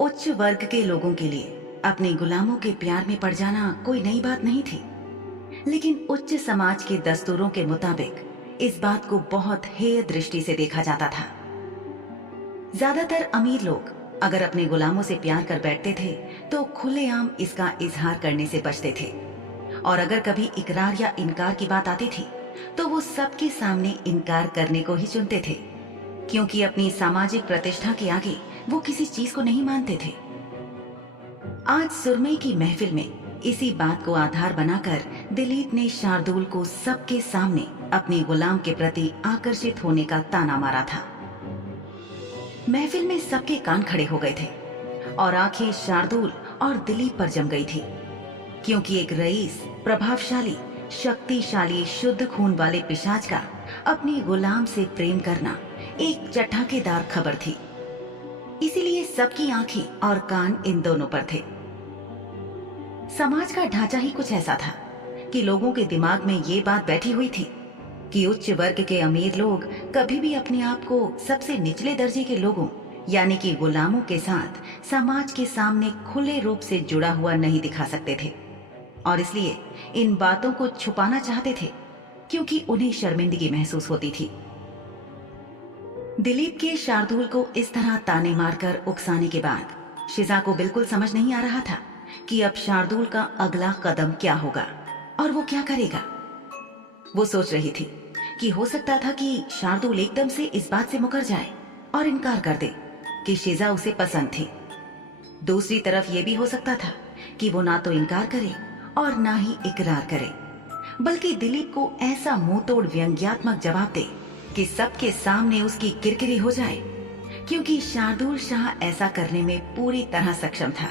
उच्च वर्ग के लोगों के लिए अपने गुलामों के प्यार में पड़ जाना कोई नई बात नहीं थी, लेकिन उच्च समाज के दस्तूरों के मुताबिक इस बात को बहुत हेय दृष्टि से देखा जाता था। ज्यादातर अमीर लोग अगर अपने गुलामों से प्यार कर बैठते थे तो खुलेआम इसका इजहार करने से बचते थे, और अगर कभी इकरार या इनकार की बात आती थी तो वो सबके सामने इनकार करने को ही चुनते थे, क्योंकि अपनी सामाजिक प्रतिष्ठा के आगे वो किसी चीज को नहीं मानते थे। आज सुरमई की महफिल में इसी बात को आधार बनाकर दिलीप ने शार्दुल को सबके सामने अपने गुलाम के प्रति आकर्षित होने का ताना मारा था। महफिल में सबके कान खड़े हो गए थे और आंखें शार्दुल और दिलीप पर जम गई थी, क्योंकि एक रईस, प्रभावशाली, शक्तिशाली, शुद्ध खून वाले पिशाच का अपने गुलाम से प्रेम करना एक चटाकेदार खबर थी। इसीलिए सबकी आंखें और कान इन दोनों पर थे। समाज का ढांचा ही कुछ ऐसा था कि लोगों के दिमाग में ये बात बैठी हुई थी कि उच्च वर्ग के अमीर लोग कभी भी अपने आप को सबसे निचले दर्जे के लोगों यानी कि गुलामों के साथ समाज के सामने खुले रूप से जुड़ा हुआ नहीं दिखा सकते थे, और इसलिए इन बातों को छुपाना चाहते थे क्योंकि उन्हें शर्मिंदगी महसूस होती थी। दिलीप के शार्दुल को इस तरह ताने मारकर उकसाने के बाद शिजा को बिल्कुल समझ नहीं आ रहा था कि अब शार्दुल का अगला कदम क्या होगा और वो क्या करेगा। वो सोच रही थी कि हो सकता था कि शार्दुल एकदम से इस बात से मुकर जाए और इनकार कर दे कि शिजा उसे पसंद थी। दूसरी तरफ यह भी हो सकता था कि वो ना तो इनकार करे और ना ही इकरार करे, बल्कि दिलीप को ऐसा मुंह तोड़ व्यंग्यात्मक जवाब दे कि सबके सामने उसकी किरकिरी हो जाए, क्योंकि शार्दुल शाह ऐसा करने में पूरी तरह सक्षम था।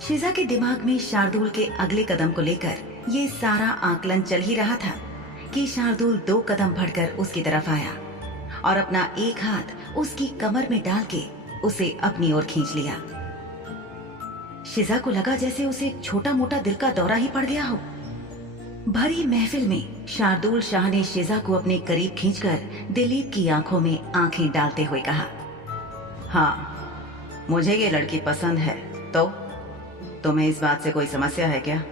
शिजा के दिमाग में शार्दुल के अगले कदम को लेकर ये सारा आकलन चल ही रहा था कि शार्दुल 2 कदम बढ़कर उसकी तरफ आया और अपना एक हाथ उसकी कमर में डाल के उसे अपनी ओर खींच लिया। शिजा को लगा जैसे उसे एक छोटा मोटा दिल का दौरा ही पड़ गया हो। भरी महफिल में शार्दुल शाह ने शिजा को अपने करीब खींचकर दिलीप की आंखों में आंखें डालते हुए कहा, हाँ, मुझे ये लड़की पसंद है, तो तुम्हें इस बात से कोई समस्या है क्या?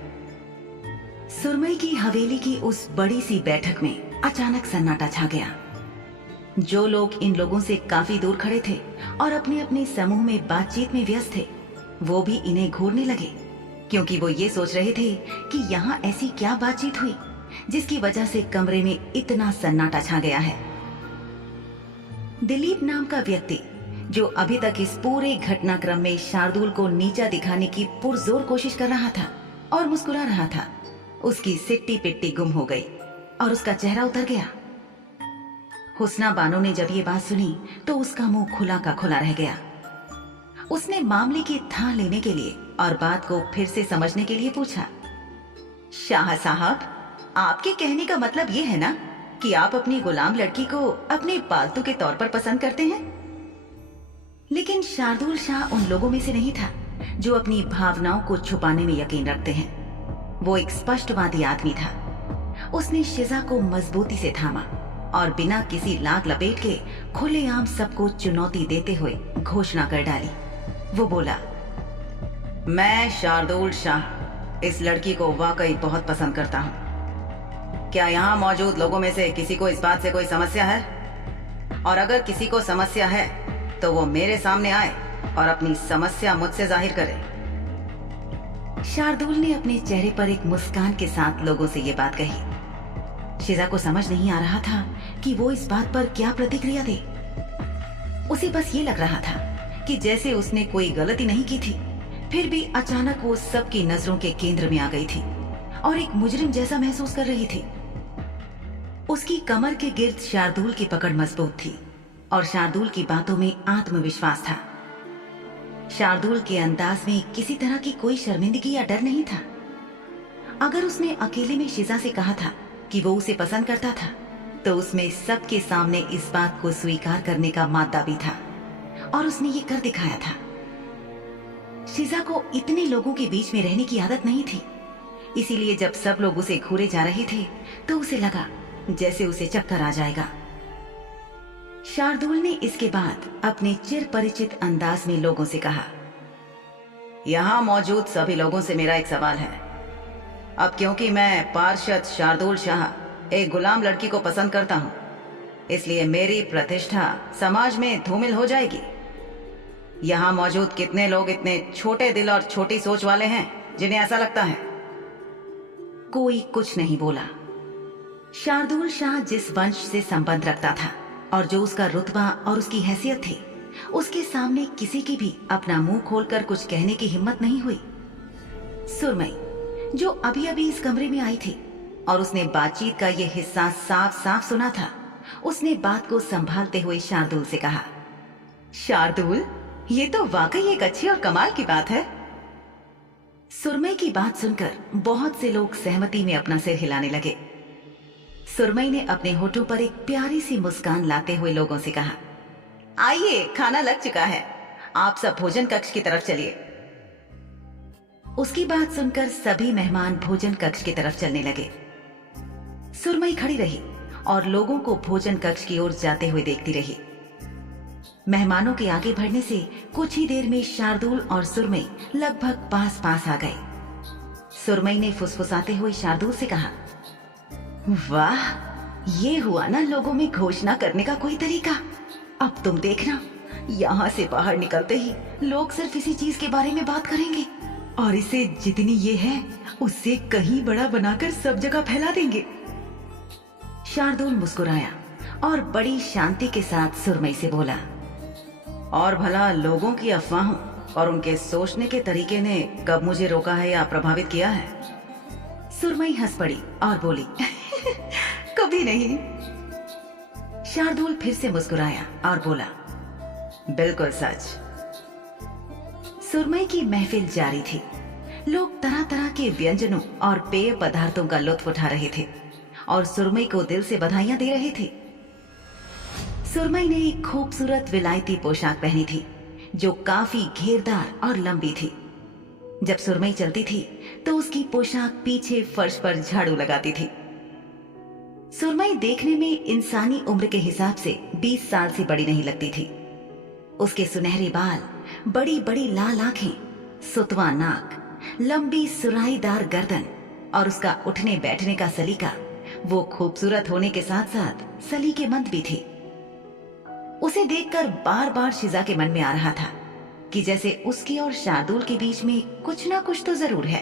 सुरमई की हवेली की उस बड़ी सी बैठक में अचानक सन्नाटा छा गया। जो लोग इन लोगों से काफी दूर खड़े थे और अपने अपने समूह में बातचीत में व्यस्त थे, वो भी इन्हें घूरने लगे, क्योंकि वो ये सोच रहे थे कि यहाँ ऐसी क्या बातचीत हुई जिसकी वजह से कमरे में इतना सन्नाटा छा गया है। दिलीप नाम का व्यक्ति, जो अभी तक इस पूरे घटनाक्रम में शार्दुल को नीचा दिखाने की पुरजोर कोशिश कर रहा था और मुस्कुरा रहा था, उसकी सिट्टी पिट्टी गुम हो गई और उसका चेहरा उतर गया। हुस्ना बानो ने जब ये बात सुनी तो उसका मुंह खुला का खुला रह गया। उसने मामले की थाह लेने के लिए और बात को फिर से समझने के लिए पूछा, शाह साहब, आपके कहने का मतलब ये है ना कि आप अपनी गुलाम लड़की को अपने पालतू के तौर पर पसंद करते हैं? लेकिन शार्दुल शाह उन लोगों में से नहीं था जो अपनी भावनाओं को छुपाने में यकीन रखते हैं। वो एक स्पष्टवादी आदमी था। उसने शिजा को मजबूती से थामा और बिना किसी लाग लपेट के खुलेआम सबको चुनौती देते हुए घोषणा कर डाली। वो बोला, मैं शार्दुल शाह इस लड़की को वाकई बहुत पसंद करता हूँ। क्या यहाँ मौजूद लोगों में से किसी को इस बात से कोई समस्या है? और अगर किसी को समस्या है तो वो मेरे सामने आए और अपनी समस्या मुझसे जाहिर करे। शार्दुल ने अपने चेहरे पर एक मुस्कान के साथ लोगों से ये बात कही। शिजा को समझ नहीं आ रहा था कि वो इस बात पर क्या प्रतिक्रिया दे। उसे बस ये लग रहा था कि जैसे उसने कोई गलती नहीं की थी, फिर भी अचानक वो सबकी नजरों के केंद्र में आ गई थी और एक मुजरिम जैसा महसूस कर रही थी। उसकी कमर के गिर्द शार्दुल की पकड़ मजबूत थी और शार्दुल की बातों में आत्मविश्वास था। शार्दुल के अंदाज में किसी तरह की कोई शर्मिंदगी या डर नहीं था। अगर उसने अकेले में शिजा से कहा था कि वो उसे पसंद करता था, तो उसमें सबके सामने इस बात को स्वीकार करने का मादा भी था और उसने ये कर दिखाया था। शिजा को इतने लोगों के बीच में रहने की आदत नहीं थी, इसीलिए जब सब लोग उसे घूरे जा रहे थे तो उसे लगा जैसे उसे चक्कर आ जाएगा। शार्दुल ने इसके बाद अपने चिर परिचित अंदाज में लोगों से कहा, यहाँ मौजूद सभी लोगों से मेरा एक सवाल है। अब क्योंकि मैं पार्षद शार्दुल शाह एक गुलाम लड़की को पसंद करता हूँ, इसलिए मेरी प्रतिष्ठा समाज में धूमिल हो जाएगी। यहाँ मौजूद कितने लोग इतने छोटे दिल और छोटी सोच वाले हैं जिन्हें ऐसा लगता है? कोई कुछ नहीं बोला। शार्दुल शाह जिस वंश से संबंध रखता था और जो उसका रुतबा और उसकी हैसियत थी, उसके सामने किसी की भी अपना मुंह खोलकर कुछ कहने की हिम्मत नहीं हुई। सुरमई, जो अभी अभी इस कमरे में आई थी और उसने बातचीत का ये हिस्सा साफ साफ सुना था, उसने बात को संभालते हुए शार्दुल से कहा, शार्दुल, ये तो वाकई एक अच्छी और कमाल की बात है। सुरमई की बात सुनकर बहुत से लोग सहमति में अपना सिर हिलाने लगे। सुरमई ने अपने होठों पर एक प्यारी सी मुस्कान लाते हुए लोगों से कहा, आइए, खाना लग चुका है, आप सब भोजन कक्ष की तरफ चलिए। उसकी बात सुनकर सभी मेहमान भोजन कक्ष की तरफ चलने लगे। सुरमई खड़ी रही और लोगों को भोजन कक्ष की ओर जाते हुए देखती रही। मेहमानों के आगे बढ़ने से कुछ ही देर में शार्दुल और सुरमई लगभग पास पास आ गए। सुरमई ने फुसफुसाते हुए शार्दुल से कहा, वाह, ये हुआ ना लोगों में घोषणा करने का कोई तरीका। अब तुम देखना, यहाँ से बाहर निकलते ही लोग सिर्फ इसी चीज के बारे में बात करेंगे और इसे जितनी ये है उससे कहीं बड़ा बनाकर सब जगह फैला देंगे। शार्दुल मुस्कुराया और बड़ी शांति के साथ सुरमई से बोला, और भला लोगों की अफवाहों और उनके सोचने के तरीके ने कब मुझे रोका है या प्रभावित किया है? सुरमई हंस पड़ी और बोली, कभी नहीं। शार्दुल फिर से मुस्कुराया और बोला, बिल्कुल सच। सुरमई की महफिल जारी थी। लोग तरह तरह के व्यंजनों और पेय पदार्थों का लुत्फ उठा रहे थे और सुरमई को दिल से बधाइयां दे रहे थे। सुरमई ने एक खूबसूरत विलायती पोशाक पहनी थी जो काफी घेरदार और लंबी थी। जब सुरमई चलती थी तो उसकी पोशाक पीछे फर्श पर झाड़ू लगाती थी। सुरमई देखने में इंसानी उम्र के हिसाब से 20 साल से बड़ी नहीं लगती थी। उसके सुनहरे बाल, बड़ी बड़ी लाल आंखें, सुतवा नाक, लंबी सुराहीदार गर्दन और उसका उठने बैठने का सलीका वो खूबसूरत होने के साथ साथ सलीकेमंद भी थी। उसे देखकर बार बार शिजा के मन में आ रहा था कि जैसे उसके और शार्दुल के बीच में कुछ ना कुछ तो जरूर है।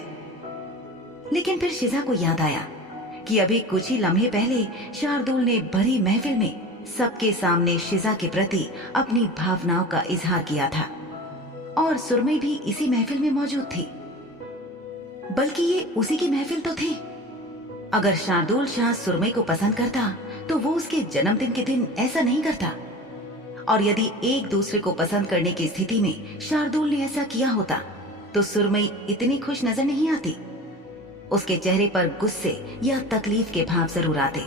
लेकिन फिर शिजा को याद आया कि अभी कुछ ही लम्हे पहले शार्दुल ने भरी महफिल में सबके सामने शिजा के प्रति अपनी भावनाओं का इजहार किया था और सुरमई भी इसी महफिल में मौजूद थी। बल्कि ये उसी की महफिल तो थी। अगर शार्दुल शाह सुरमई को पसंद करता तो वो उसके जन्मदिन के दिन ऐसा नहीं करता, और यदि एक दूसरे को पसंद करने की स्थिति में शार्दुल ने ऐसा किया होता तो सुरमई इतनी खुश नजर नहीं आती। उसके चेहरे पर गुस्से या तकलीफ के भाव जरूर आते।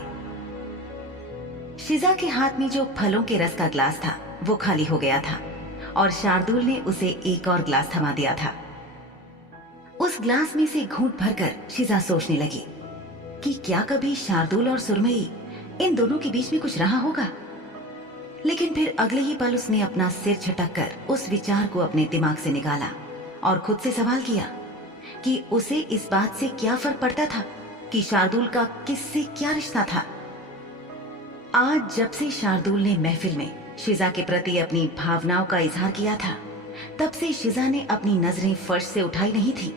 शिजा के हाथ में जो फलों के रस का ग्लास था वो खाली हो गया था और शार्दुल ने उसे एक और ग्लास थमा दिया था। उस ग्लास में से घूंट भरकर शिजा सोचने लगी कि क्या कभी शार्दुल और सुरमई इन दोनों के बीच में कुछ रहा होगा। लेकिन फिर अगले ही पल उसने अपना सिर झटक कर उस विचार को अपने दिमाग से निकाला और खुद से सवाल किया कि उसे इस बात से क्या फर्क पड़ता था कि शार्दुल का किससे क्या रिश्ता था। आज जब से शार्दुल ने महफिल में शिजा के प्रति अपनी भावनाओं का इजहार किया था, तब से शिजा ने अपनी नजरें फर्श से उठाई नहीं थी।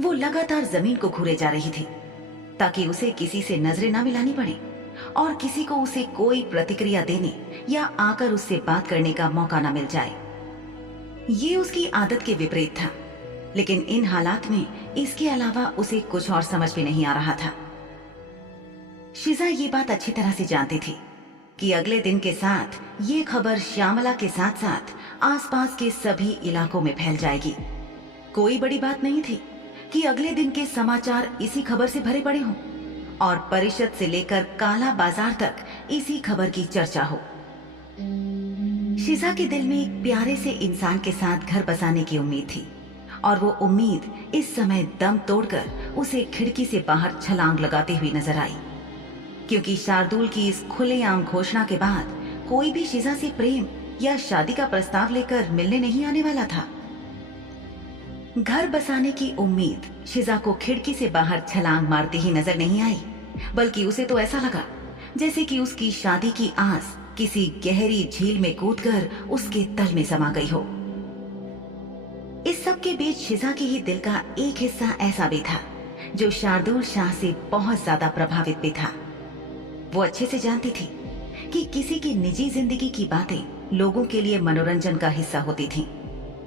वो लगातार जमीन को घूरे जा रही थी ताकि उसे किसी से नजरें ना मिलानी पड़े और किसी को उसे कोई प्रतिक्रिया देने या आकर उससे बात करने का मौका ना मिल जाए। ये उसकी आदत के विपरीत था, लेकिन इन हालात में इसके अलावा उसे कुछ और समझ में नहीं आ रहा था। शिजा ये बात अच्छी तरह से जानती थी कि अगले दिन के साथ ये खबर श्यामला के साथ साथ आसपास के सभी इलाकों में फैल जाएगी। कोई बड़ी बात नहीं थी कि अगले दिन के समाचार इसी खबर से भरे पड़े हों और परिषद से लेकर काला बाजार तक इसी खबर की चर्चा हो। शिजा के दिल में एक प्यारे से इंसान के साथ घर बसाने की उम्मीद थी और वो उम्मीद इस समय दम तोड़कर उसे खिड़की से बाहर छलांग लगाते हुए नजर आई, क्योंकि शार्दुल की इस खुलेआम घोषणा के बाद कोई भी शिजा से प्रेम या शादी का प्रस्ताव लेकर मिलने नहीं आने वाला था। घर बसाने की उम्मीद शिजा को खिड़की से बाहर छलांग मारती ही नजर नहीं आई, बल्कि उसे तो ऐसा लगा जैसे कि उसकी शादी की आस किसी गहरी झील में कूदकर उसके तल में समा गई हो। इस सब के बीच शिजा के ही दिल का एक हिस्सा ऐसा भी था जो शार्दुल शाह से बहुत ज्यादा प्रभावित भी था। वो अच्छे से जानती थी कि किसी की निजी जिंदगी की बातें लोगों के लिए मनोरंजन का हिस्सा होती थीं,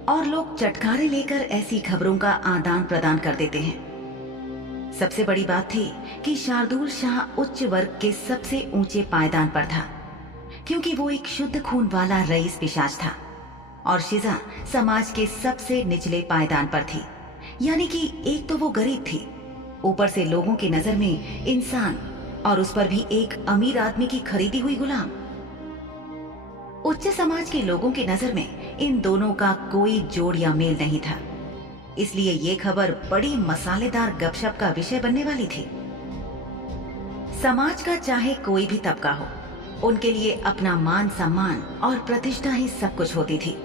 और लोग चटखारे लेकर ऐसी खबरों का आदान प्रदान कर देते हैं। सबसे बड़ी बात थी कि शार्दुल शाह उच्च वर्ग के सबसे ऊंचे पायदान पर था, क्योंकि वो एक शुद्ध खून वाला रईस पिशाच था, और शिजा समाज के सबसे निचले पायदान पर थी। यानी कि एक तो वो गरीब थी, ऊपर से लोगों की नजर में इंसान, और उस पर भी एक अमीर आदमी की खरीदी हुई गुलाम। उच्च समाज के लोगों की नजर में इन दोनों का कोई जोड़ या मेल नहीं था, इसलिए ये खबर बड़ी मसालेदार गपशप का विषय बनने वाली थी। समाज का चाहे कोई भी तबका हो, उनके लिए अपना मान सम्मान और प्रतिष्ठा ही सब कुछ होती थी।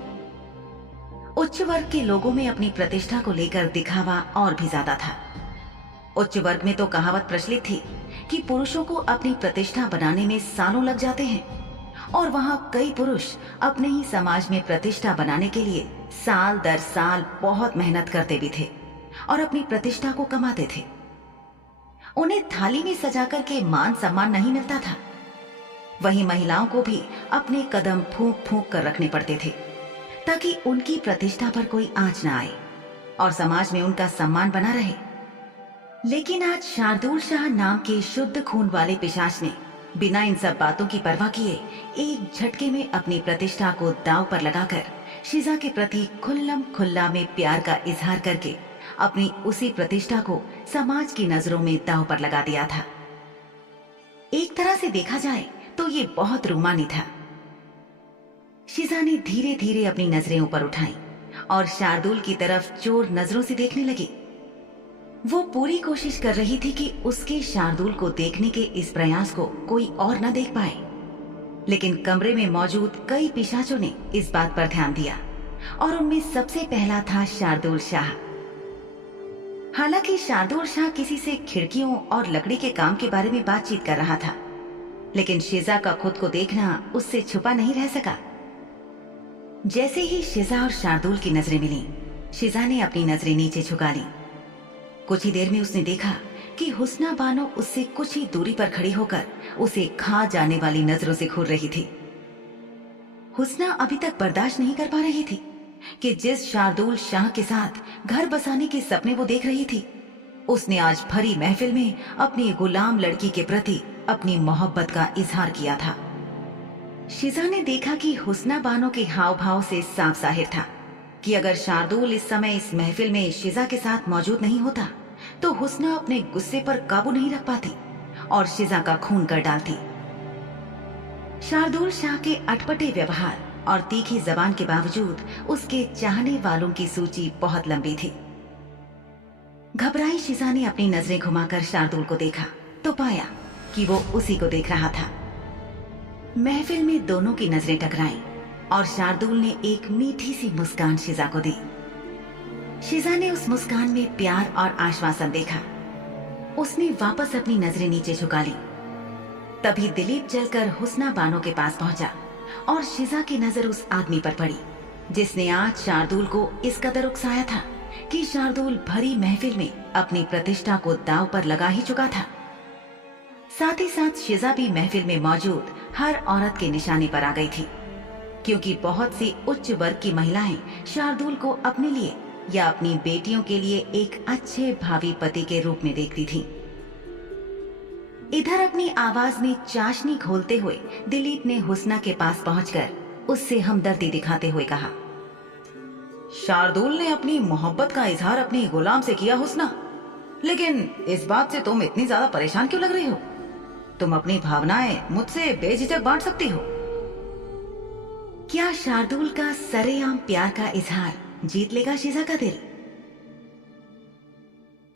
उच्च वर्ग के लोगों में अपनी प्रतिष्ठा को लेकर दिखावा और भी ज्यादा था। उच्च वर्ग में तो कहावत प्रचलित थी कि पुरुषों को अपनी प्रतिष्ठा बनाने में सालों लग जाते हैं, और वहां कई पुरुष अपने ही समाज में प्रतिष्ठा बनाने के लिए साल दर साल बहुत मेहनत करते भी थे और अपनी प्रतिष्ठा को कमाते थे। उन्हें थाली में सजाकर के मान सम्मान नहीं मिलता था। वहीं महिलाओं को भी अपने कदम फूंक फूंक कर रखने पड़ते थे, ताकि उनकी प्रतिष्ठा पर कोई आंच न आए और समाज में उनका सम्मान बना रहे। लेकिन आज शार्दुल शाह नाम के शुद्ध खून वाले पिशाच ने बिना इन सब बातों की परवाह किए एक झटके में अपनी प्रतिष्ठा को दांव पर लगाकर शिजा के प्रति खुल्लम खुल्ला में प्यार का इजहार करके अपनी उसी प्रतिष्ठा को समाज की नजरों में दांव पर लगा दिया था। एक तरह से देखा जाए तो ये बहुत रूमानी था। शिजा ने धीरे धीरे अपनी नजरें ऊपर उठाई और शार्दुल की तरफ चोर नजरों से देखने लगी। वो पूरी कोशिश कर रही थी कि उसके शार्दुल को देखने के इस प्रयास को कोई और न देख पाए, लेकिन कमरे में मौजूद कई पिशाचों ने इस बात पर ध्यान दिया, और उनमें सबसे पहला था शार्दुल शाह। हालांकि शार्दुल शाह किसी से खिड़कियों और लकड़ी के काम के बारे में बातचीत कर रहा था, लेकिन शिजा का खुद को देखना उससे छुपा नहीं रह सका। जैसे ही शिजा और शार्दुल की नजरें मिली, शिजा ने अपनी नजरें नीचे झुका ली। कुछ ही देर में उसने देखा कि हुस्ना बानो उससे कुछ ही दूरी पर खड़ी होकर उसे खा जाने वाली नजरों से घूर रही थी। हुस्ना अभी तक बर्दाश्त नहीं कर पा रही थी कि जिस शार्दुल शाह के साथ घर बसाने के सपने वो देख रही थी, उसने आज भरी महफिल में अपनी गुलाम लड़की के प्रति अपनी मोहब्बत का इजहार किया था। शिजा ने देखा कि हुस्ना बानो के हाव भाव से साफ जाहिर था कि अगर शार्दुल इस समय इस महफिल में शिजा के साथ मौजूद नहीं होता तो हुस्ना अपने गुस्से पर काबू नहीं रख पाती और शिजा का खून कर डालती। शार्दुल शाह के अटपटे व्यवहार और तीखी जबान के बावजूद उसके चाहने वालों की सूची बहुत लंबी थी। घबराई शिजा ने अपनी नजरें घुमाकर शार्दुल को देखा तो पाया कि वो उसी को देख रहा था। महफिल में दोनों की नजरें टकराईं और शार्दुल ने एक मीठी सी मुस्कान शिजा को दी। शिजा ने उस मुस्कान में प्यार और आश्वासन देखा। उसने वापस अपनी नजरें नीचे झुका ली। तभी दिलीप चलकर हुस्ना बानो के पास पहुंचा और शिजा की नजर उस आदमी पर पड़ी जिसने आज शार्दुल को इस कदर उकसाया था कि शार्दुल भरी महफिल में अपनी प्रतिष्ठा को दांव पर लगा ही चुका था। साथ ही साथ शिजा भी महफिल में मौजूद हर औरत के निशाने पर आ गई थी, क्योंकि बहुत सी उच्च वर्ग की महिलाएं शार्दुल को अपने लिए या अपनी बेटियों के लिए एक अच्छे भावी पति के रूप में देखती थी। इधर अपनी आवाज में चाशनी घोलते हुए दिलीप ने हुस्ना के पास पहुंचकर उससे हमदर्दी दिखाते हुए कहा, शार्दुल ने अपनी मोहब्बत का इजहार अपनी गुलाम से किया हुस्ना, लेकिन इस बात से तुम इतनी ज्यादा परेशान क्यों लग रही हो? तुम अपनी भावनाएं मुझसे बेझिझक बांट सकती हो। क्या शार्दुल का सरेआम प्यार का इजहार जीत लेगा शिजा का दिल?